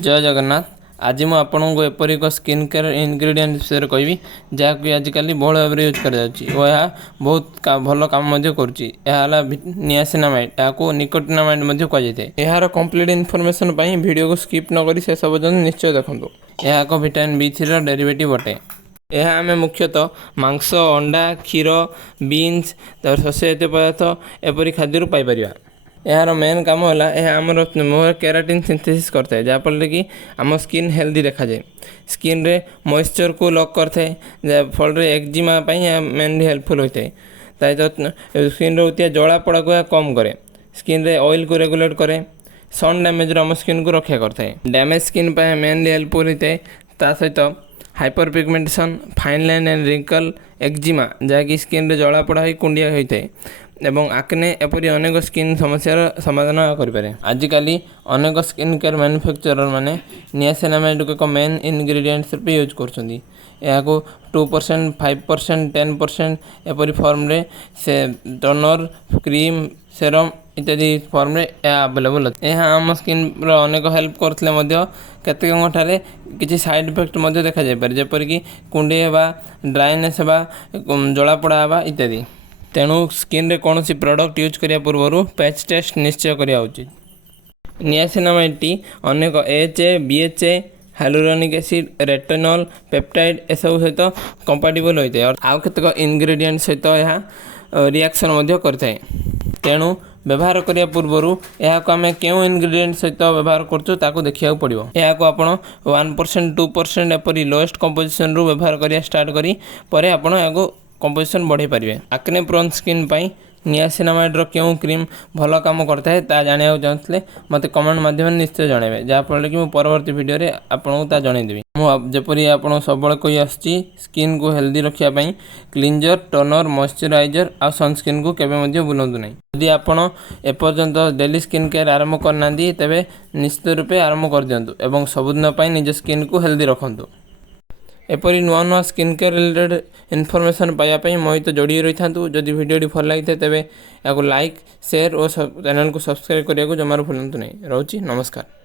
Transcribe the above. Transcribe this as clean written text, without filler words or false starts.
जय जगन्नाथ। आज मुझे आपको एपरी एक स्किन केयर इनग्रेडिएंट विषय कहि जहाँकि आजिकल बहुल भाव में यूज कर बहुत भल कम कर नियासिनामाइड या निकोटिनामाइड कहुए। यार कंप्लीट इनफॉरमेशन वीडियो को स्किप न कर शेष पर्यटन निश्चय देखूँ। यह एक विटामिन B3 डेरिवेटिव अटे। यह आम मुख्यतः मांस, अंडा, क्षीर, बीन्स शस्य जातीय पदार्थ एपरी खाद्य पाइपर। यार मेन काम है यह आमर मुहर केराटिन सिंथेसिस करता है जहाँफल कि आम स्किन हेल्दी देखा जाए। स्किन रे मॉइस्चर को लॉक करता है फल एक्जिमा मेनली हेल्पफुल होता है। स्किन होता जला पड़ा को कम करे, स्किन रे ऑयल को रेगुलेट करे, सन डैमेज आम स्किन को रक्षा करता है। डैमेज स्किन मेनली हेल्पफुल होता है। ता सहित hyperpigmentation, fine line and wrinkle, eczema जहाँकि स्किन रे जला पड़ा हो कुंडिया होता है एवं आक्ने एपरी अनेक स्किन समस्यार समाधान करें। आजिकल अनेक स्किन केयर मैन्युफैक्चरर माने नियासिनामाइड को एक मेन इनग्रेडिएंट्स रूप यूज कर 2%, 5%, 10% एपरी फॉर्म रे से टोनर, क्रीम, सेरम इत्यादि फॉर्म रे अवेलेबल है। यह आम स्किन अनेक हेल्प करते केतठारे किसी साइड इफेक्ट देखा जाए जेपरिक कुंडे होगा, ड्राइनेस होगा, जलापोड़ा होगा इत्यादि। तेणु स्किन रे कौन सी प्रोडक्ट यूज करिया पूर्व पैच टेस्ट निश्चय करिया उचित। नियासिनामाइड टी अनेक AHA, BHA, hyaluronic acid, retinol, peptide एसबू सहित कंपाटिबल होता है और आउ केतक इनग्रेडिएंट सहित यह रिएक्शन करता है। तेणु व्यवहार करिया पूर्व यह आम क्यों इनग्रेडिएंट सहित व्यवहार कर देखा पड़ो। यह आपण 1%, 2% एपरी लोएस्ट कंपोजिशन रू व्यवहार करिया स्टार्ट करी परे आपण या कंपोजिशन बढ़े पारे। आक्ने प्रोन स्किन पाई नियासिनामाइड क्यों क्रीम भल काम करता है ता जाना चाहते मत कमेंट माध्यम निश्चय जनइबे जहाँफल कि परवर्ती वीडियो रे आपको ता जनईदेवी। मुझे आप सब कही आसी स्किन को हेल्दी रखापी क्लींजर, टोनर, मॉइस्चराइजर आ सनस्क्रीन को केवे बुलां ना। यदि आपड़ एपर्यंत डेली स्किन केयर आरंभ करना तेरे निश्चित रूपे आरंभ कर दिंतु और सबुदिन निज स्किन को हेल्दी रखु। एपरी नुआ नुआ स्किन केयर रिलेटेड इनफॉरमेशन पाइबापी मोहित जोड़ी रही था। जदि वीडियो भल लगी तेरे या लाइक, शेयर और चैनल को सब्सक्राइब करने को जमार भूलु नहीं। रोची नमस्कार।